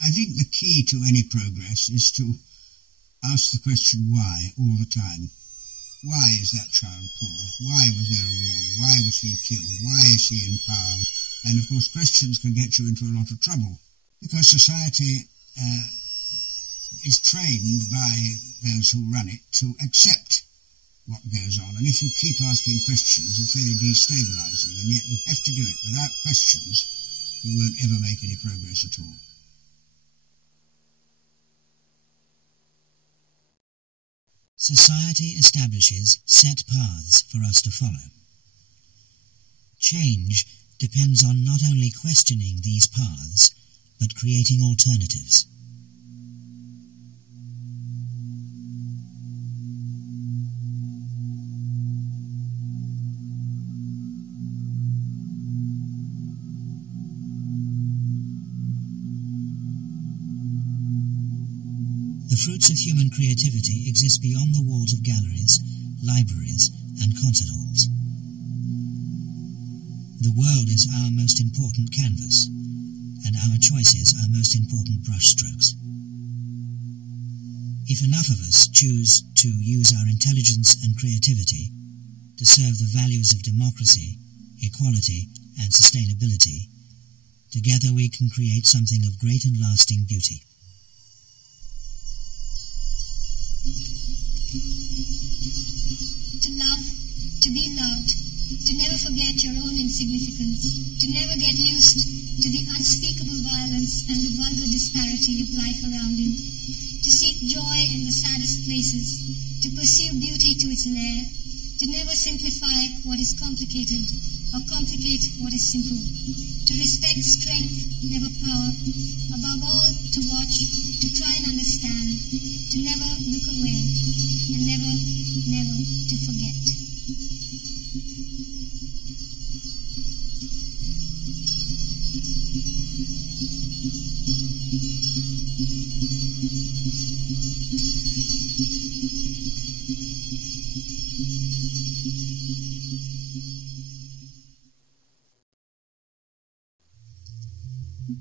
I think the key to any progress is to ask the question why all the time. Why is that child poor? Why was there a war? Why was he killed? Why is he in power? And of course questions can get you into a lot of trouble because society is trained by those who run it to accept what goes on. And if you keep asking questions, it's very destabilizing, and yet you have to do it. Without questions, you won't ever make any progress at all. Society establishes set paths for us to follow. Change depends on not only questioning these paths, but creating alternatives. The fruits of human creativity exist beyond the walls of galleries, libraries, and concert halls. The world is our most important canvas, and our choices our most important brushstrokes. If enough of us choose to use our intelligence and creativity to serve the values of democracy, equality, and sustainability, together we can create something of great and lasting beauty. To love, to be loved, to never forget your own insignificance, to never get used to the unspeakable violence and the vulgar disparity of life around you, to seek joy in the saddest places, to pursue beauty to its lair, to never simplify what is complicated or complicate what is simple, to respect strength, never power, above all to watch, to try and understand, to never look away, and never, never to forget.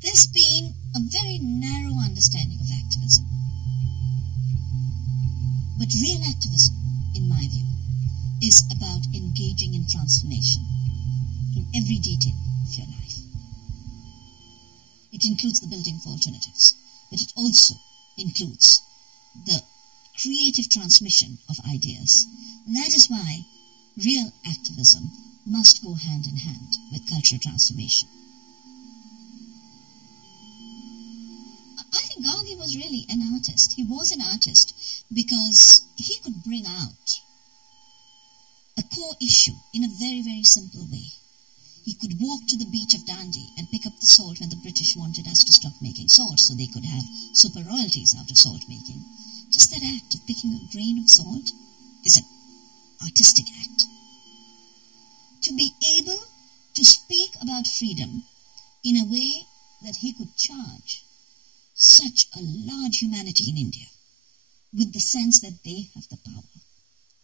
This being a very narrow understanding of activism. But real activism, in my view, is about engaging in transformation in every detail of your life. It includes the building of alternatives, but it also includes the creative transmission of ideas. And that is why real activism must go hand in hand with cultural transformation. I think Gandhi was really an artist. He was an artist because he could bring out a core issue in a very, very simple way. He could walk to the beach of Dundee and pick up the salt when the British wanted us to stop making salt so they could have super royalties out of salt making. Just that act of picking a grain of salt is an artistic act. To be able to speak about freedom in a way that he could charge such a large humanity in India with the sense that they have the power,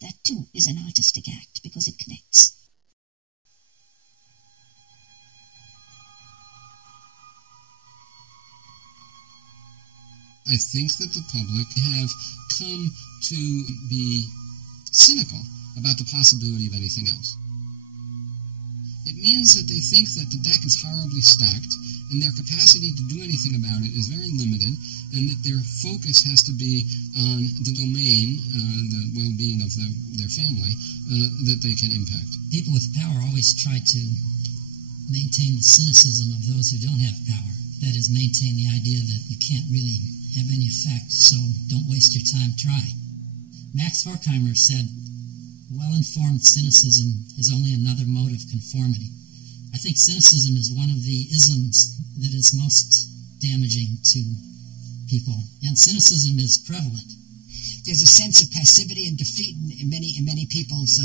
that too is an artistic act because it connects. I think that the public have come to be cynical about the possibility of anything else. It means that they think that the deck is horribly stacked and their capacity to do anything about it is very limited, and that their focus has to be on the domain, the well-being of their family, that they can impact. People with power always try to maintain the cynicism of those who don't have power. That is, maintain the idea that you can't really have any effect, so don't waste your time trying. Max Horkheimer said, well-informed cynicism is only another mode of conformity. I think cynicism is one of the isms that is most damaging to people, and cynicism is prevalent. There's a sense of passivity and defeat in many people's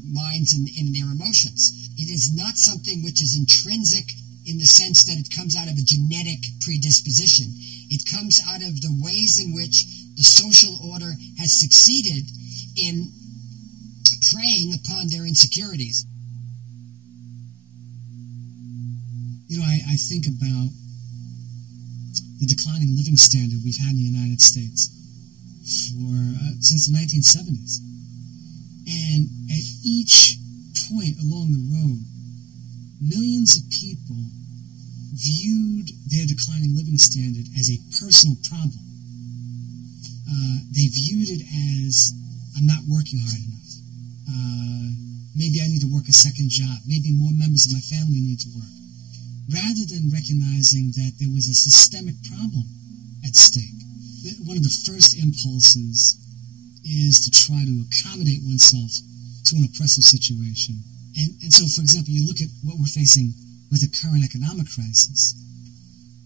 minds and in their emotions. It is not something which is intrinsic in the sense that it comes out of a genetic predisposition. It comes out of the ways in which the social order has succeeded in preying upon their insecurities. You know, I think about the declining living standard we've had in the United States since the 1970s. And at each point along the road, millions of people viewed their declining living standard as a personal problem. They viewed it as, I'm not working hard enough. Maybe I need to work a second job. Maybe more members of my family need to work. Rather than recognizing that there was a systemic problem at stake. One of the first impulses is to try to accommodate oneself to an oppressive situation. And so, for example, you look at what we're facing with the current economic crisis,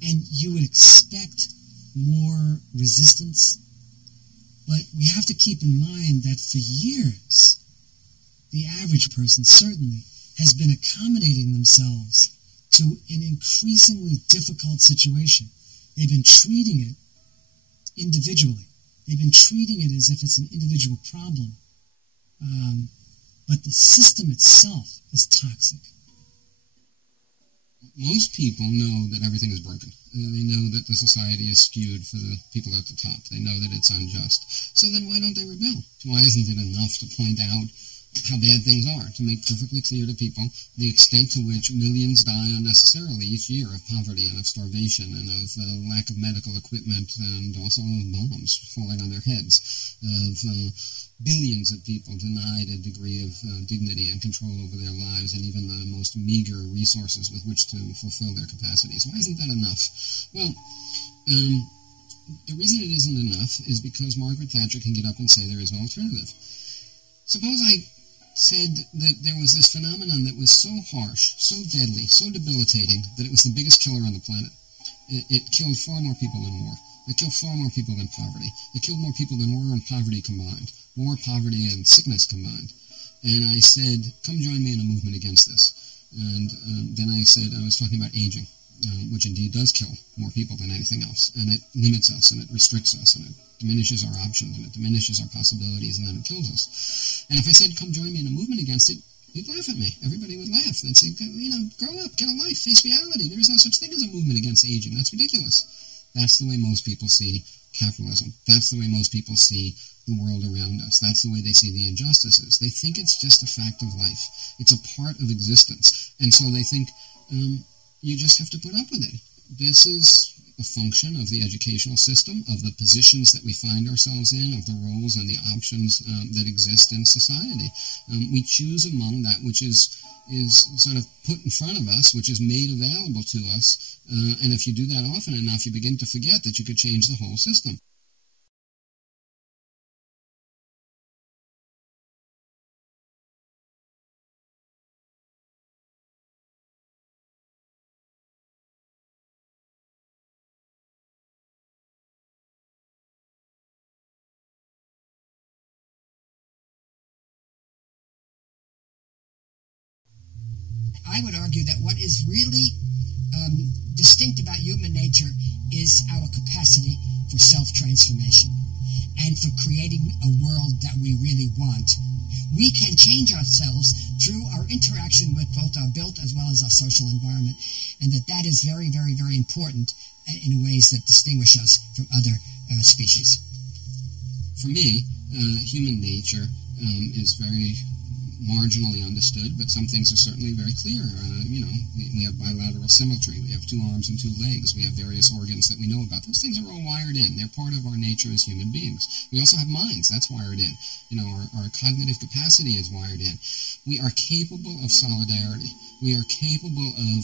and you would expect more resistance, but we have to keep in mind that for years, the average person certainly has been accommodating themselves to an increasingly difficult situation. They've been treating it individually. They've been treating it as if it's an individual problem. But the system itself is toxic. Most people know that everything is broken. They know that the society is skewed for the people at the top. They know that it's unjust. So then why don't they rebel? Why isn't it enough to point out how bad things are, to make perfectly clear to people the extent to which millions die unnecessarily each year of poverty and of starvation and of lack of medical equipment and also of bombs falling on their heads, of billions of people denied a degree of dignity and control over their lives and even the most meager resources with which to fulfill their capacities. Why isn't that enough? Well, the reason it isn't enough is because Margaret Thatcher can get up and say there is no alternative. Suppose I said that there was this phenomenon that was so harsh, so deadly, so debilitating, that it was the biggest killer on the planet. It killed far more people than war. It killed far more people than poverty. It killed more people than war and poverty combined. War, poverty, and sickness combined. And I said, come join me in a movement against this. And then I said, I was talking about aging, which indeed does kill more people than anything else. And it limits us, and it restricts us, and it diminishes our options, and it diminishes our possibilities, and then it kills us. And if I said, come join me in a movement against it, you'd laugh at me. Everybody would laugh. They'd say, grow up, get a life, face reality. There is no such thing as a movement against aging. That's ridiculous. That's the way most people see capitalism. That's the way most people see the world around us. That's the way they see the injustices. They think it's just a fact of life. It's a part of existence. And so they think you just have to put up with it. This is a function of the educational system, of the positions that we find ourselves in, of the roles and the options that exist in society. We choose among that which is sort of put in front of us, which is made available to us. And if you do that often enough, you begin to forget that you could change the whole system. I would argue that what is really distinct about human nature is our capacity for self-transformation and for creating a world that we really want. We can change ourselves through our interaction with both our built as well as our social environment, and that is very, very, very important in ways that distinguish us from other species. For me, human nature is very marginally understood, but some things are certainly very clear. We have bilateral symmetry. We have 2 arms and 2 legs. We have various organs that we know about. Those things are all wired in. They're part of our nature as human beings. We also have minds. That's wired in. Our cognitive capacity is wired in. We are capable of solidarity. We are capable of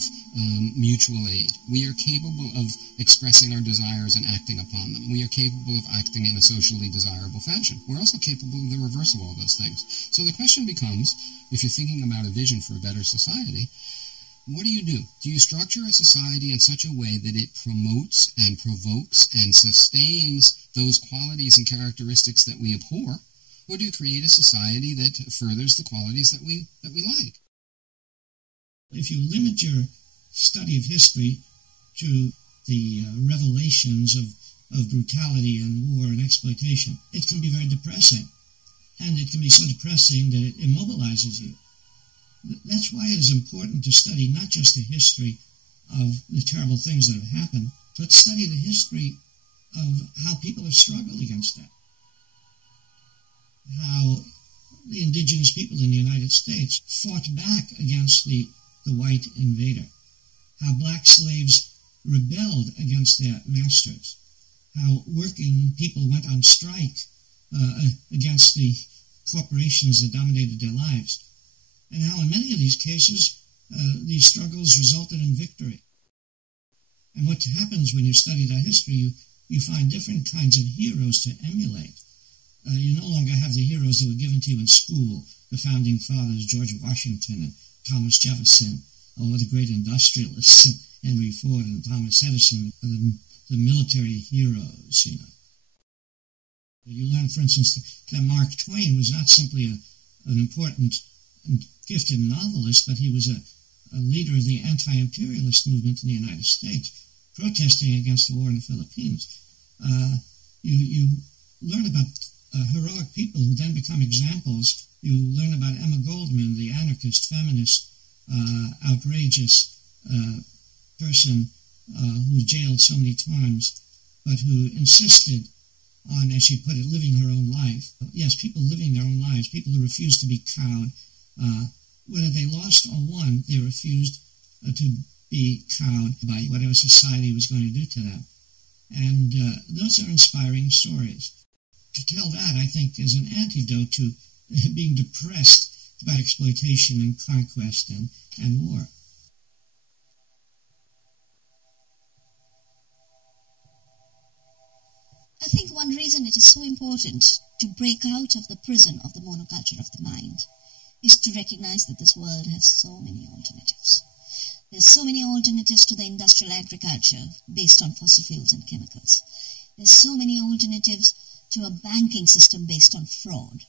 mutual aid. We are capable of expressing our desires and acting upon them. We are capable of acting in a socially desirable fashion. We're also capable of the reverse of all those things. So the question becomes, if you're thinking about a vision for a better society, what do? Do you structure a society in such a way that it promotes and provokes and sustains those qualities and characteristics that we abhor, or do you create a society that furthers the qualities that we like? If you limit your study of history to the revelations of brutality and war and exploitation, it can be very depressing. And it can be so depressing that it immobilizes you. That's why it is important to study not just the history of the terrible things that have happened, but study the history of how people have struggled against that. How the indigenous people in the United States fought back against the white invader. How black slaves rebelled against their masters. How working people went on strike against the corporations that dominated their lives, and how in many of these cases these struggles resulted in victory. And what happens when you study that history, you find different kinds of heroes to emulate. You no longer have the heroes that were given to you in school, the founding fathers, George Washington and Thomas Jefferson, or the great industrialists, Henry Ford and Thomas Edison, the military heroes, You learn, for instance, that Mark Twain was not simply an important and gifted novelist, but he was a leader of the anti-imperialist movement in the United States, protesting against the war in the Philippines. You learn about heroic people who then become examples. You learn about Emma Goldman, the anarchist, feminist, outrageous person who was jailed so many times, but who insisted on, as she put it, living her own life. Yes, people living their own lives, people who refused to be cowed. Whether they lost or won, they refused to be cowed by whatever society was going to do to them. And those are inspiring stories. To tell that, I think, is an antidote to being depressed about exploitation and conquest and war. I think one reason it is so important to break out of the prison of the monoculture of the mind is to recognize that this world has so many alternatives. There's so many alternatives to the industrial agriculture based on fossil fuels and chemicals. There's so many alternatives to a banking system based on fraud.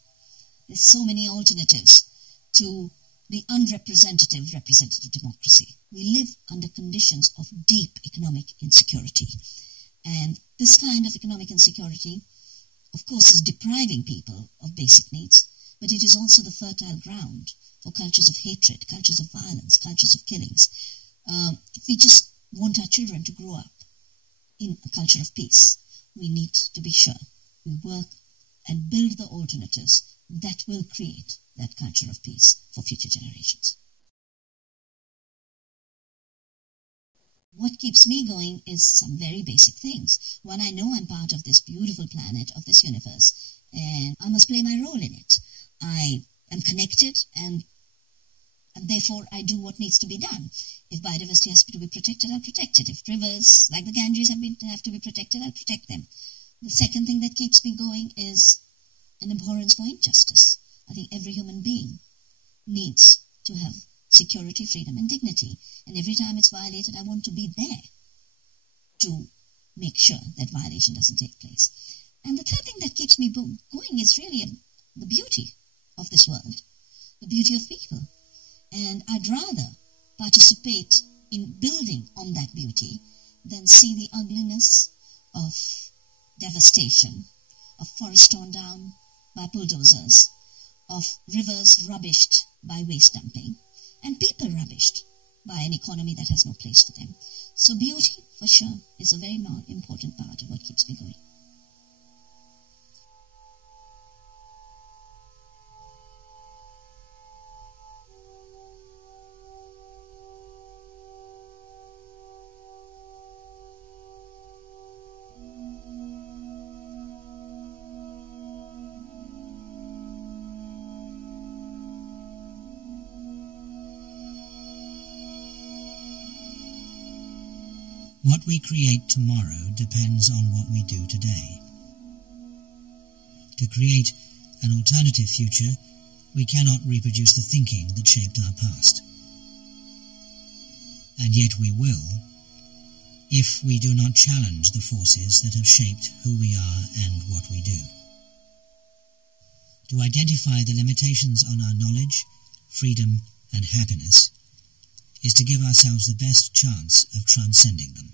There's so many alternatives to the unrepresentative representative democracy. We live under conditions of deep economic insecurity. And this kind of economic insecurity, of course, is depriving people of basic needs, but it is also the fertile ground for cultures of hatred, cultures of violence, cultures of killings. If we just want our children to grow up in a culture of peace, we need to be sure we work and build the alternatives that will create that culture of peace for future generations. What keeps me going is some very basic things. One, I know I'm part of this beautiful planet, of this universe, and I must play my role in it. I am connected, and therefore I do what needs to be done. If biodiversity has to be protected, I'll protect it. If rivers like the Ganges have to be protected, I'll protect them. The second thing that keeps me going is an abhorrence for injustice. I think every human being needs to have security, freedom, and dignity. And every time it's violated, I want to be there to make sure that violation doesn't take place. And the third thing that keeps me going is really the beauty of this world, the beauty of people. And I'd rather participate in building on that beauty than see the ugliness of devastation, of forests torn down by bulldozers, of rivers rubbished by waste dumping, and people rubbished by an economy that has no place for them. So beauty, for sure, is a very important part of what keeps me going. What we create tomorrow depends on what we do today. To create an alternative future, we cannot reproduce the thinking that shaped our past. And yet we will, if we do not challenge the forces that have shaped who we are and what we do. To identify the limitations on our knowledge, freedom, and happiness is to give ourselves the best chance of transcending them.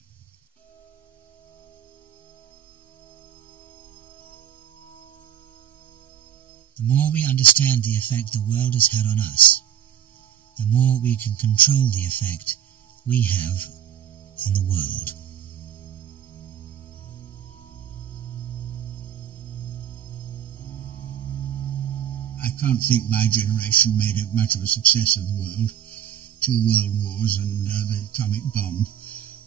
The more we understand the effect the world has had on us, the more we can control the effect we have on the world. I can't think my generation made much of a success of the world. 2 world wars and the atomic bomb.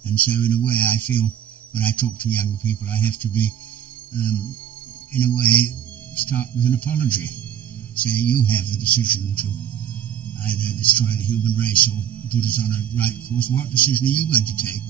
And so in a way I feel when I talk to younger people I have to be, in a way, start with an apology. Say you have the decision to either destroy the human race or put us on a right course. What decision are you going to take?